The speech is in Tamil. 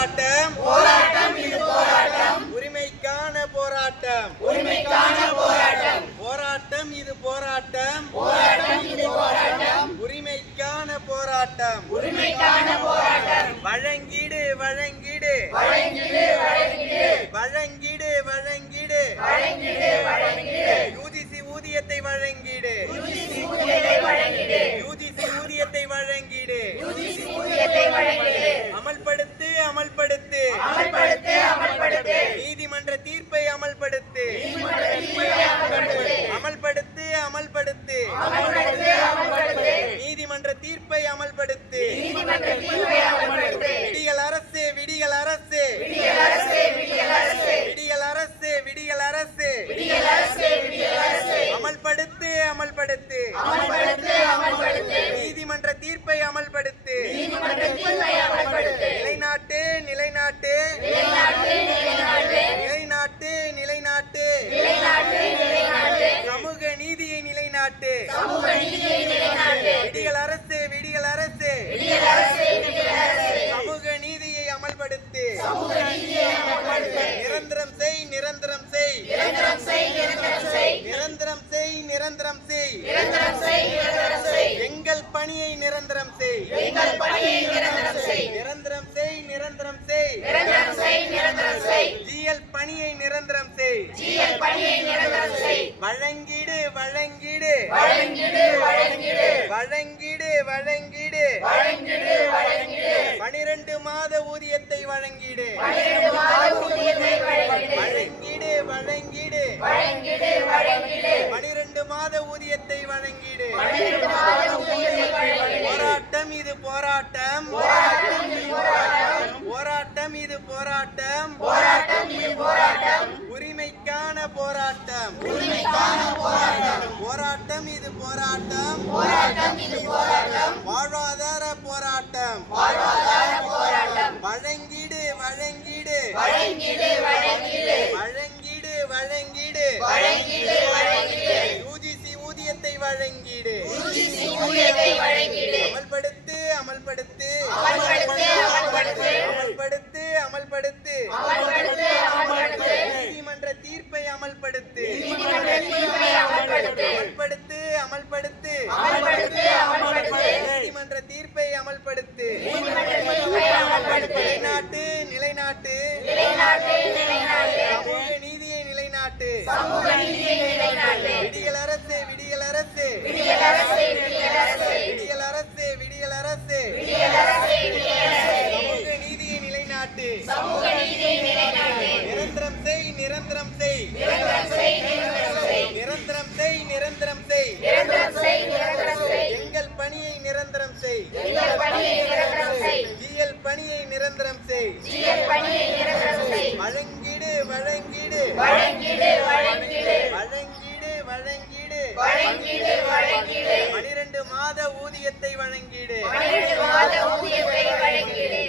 போராட்டம் போராட்டம் இது போராட்டம் உரிமைக்கான போராட்டம் உரிமைக்கான போராட்டம் போராட்டம் இது போராட்டம் போராட்டம் இது போராட்டம் உரிமைக்கான போராட்டம் உரிமைக்கான போராட்டம் வழங்கிடு வழங்கிடு வழங்கிடு வழங்கிடு வழங்கிடு வழங்கிடு வழங்கிடு யுஜிசி ஊதியத்தை வழங்கிடு யுஜிசி ஊதியத்தை வழங்கிடு யுஜிசி ஊதியத்தை வழங்கிடு யுஜிசி ஊதியத்தை வழங்கிடு அமல்படுத்து அமல்படுத்து அமல்படுத்து அமல்படுத்து நீதிமன்ற தீர்ப்பை அமல்படுத்து நீதிமன்ற தீர்ப்பை அமல்படுத்து அமல்படுத்து அமல்படுத்து அமல்படுத்து நீதிமன்ற தீர்ப்பை அமல்படுத்து நீதிமன்ற தீர்ப்பை அமல்படுத்து விடியல் அரசு விடியல் அரசு விடியல் அரசு விடியல் அரசு விடியல் அரசு விடியல் அரசு விடியல் அரசு விடியல் அரசு அமல்படுத்து அமல்படுத்து அமல்படுத்து அமல்படுத்து நீதிமன்ற தீர்ப்பை அமல்படுத்து நீதிமன்ற தீர்ப்பை அமல்படுத்து நிலைநாட்டு நிலைநாட்டு நிலைநாட்டு நிலைநாட்டு நிலைநாட்டு நிலைநாட்டு நிலைநாட்டு சமூக நீதியை நிலைநாட்டு சமூக நீதியை நிலைநாட்டு விடியல் அரசு விடியல் அரசு விடியல் அரசு விடியல் அரசு சமூக நீதியை அமல்படுத்து சமூக நீதியை அமல்படுத்து நிரந்தரம் செய் நிரந்தரம் செய் நிரந்தரம் செய் நிரந்தரம் செய் நிரந்தரம் செய் நிரந்தரம் செய் நிரந்தரம் செய் நிரந்தரம் செய் எங்கள் பணியை நிரந்தரம் செய் எங்கள் பணியை நிரந்தரம் செய் நிரந்தரம் செய் நிரந்தரம் செய் நிரந்தரம் செய் நிரந்தரம் செய் ஜிஎல் பணியை நிரந்தரம் செய் ஜிஎல் பணியை நிரந்தரம் செய் வழங்கிடு வழங்கிடு வழங்கிடு வழங்கிடு வழங்கிடு வழங்கிடு வழங்கிடு வழங்கிடு 12 மாத ஊதியத்தை வழங்கிடு 12 மாத ஊதியத்தை வழங்கிடு வழங்கிடு வழங்கிடு வழங்கிடு 12 மாத ஊதியத்தை வழங்கிடு 12 மாத ஊதியத்தை வழங்கிடு போராட்டம் இது போராட்டம் போராட்டம் இது போராட்டம் போராட்டம் இது போராட்டம் போராட்டம் இது போராட்டம் உரிமைக்கான போராட்டம் உரிமைக்கான போராட்டம் போராட்டம் இது போராட்டம் போராட்டம் இது போராட்டம் வாழ்வாதார போராட்டம் வாழ்வாதார போராட்டம் வழங்கிடு வழங்கிடு வழங்கிடு வழங்கிடு வழங்கிடு வழங்கிடு வழங்கிடு வழங்கிடு யுஜிசி ஊதியத்தை வழங்கிடு யுஜிசி ஊதியத்தை வழங்கிடு அமல்படுத்து அமல்படுத்து அமல்படுத்து அமல்படுத்து அமல்படுத்து அமல்படுத்து அமல்படுத்து அமல்படுத்து நீதிமன்ற தீர்ப்பை அமல்படுத்து நீதிமன்ற தீர்ப்பை அமல்படுத்து அமல்படுத்து அமல்படுத்து அமல்படுத்து அமல்படுத்து நீதிமன்ற தீர்ப்பை அமல்படுத்து நீதிமன்ற தீர்ப்பை அமல்படுத்து நிலைநாட்டு நிலைநாட்டு நிலைநாட்டு நிலைநாட்டு சமூக நீதியை நிலைநாட்டு சமூக நீதியை நிலைநாட்டு விடியல் அரசு விடியல் அரசு விடியல் அரசு விடியல் அரசு விடியல் அரசு விடியல் அரசு விடியல் அரசு விடியல் அரசு சமூக நீதியை நிலைநாட்டு சமூக நீதியை நிலைநாட்டு நிரந்தரம் செய் நிரந்தரம் செய் நிரந்தரம் செய் நிரந்தரம் செய் நிரந்தரம் செய் நிரந்தரம் செய் நிரந்தரம் செய் நிரந்தரம் செய் எங்கள் பணியை நிரந்தரம் செய் எங்கள் பணியை நிரந்தரம் செய் ஜிஎல் பணியை நிரந்தரம் செய் ஜிஎல் பணியை நிரந்தரம் செய் வழங்கிடு வழங்கிடு வழங்கிடு வழங்கிடு வழங்கிடு வழங்கிடு வழங்கிடு வழங்கிடு 12 மாத ஊதியத்தை வழங்கிடு 12 மாத ஊதியத்தை வழங்கிடு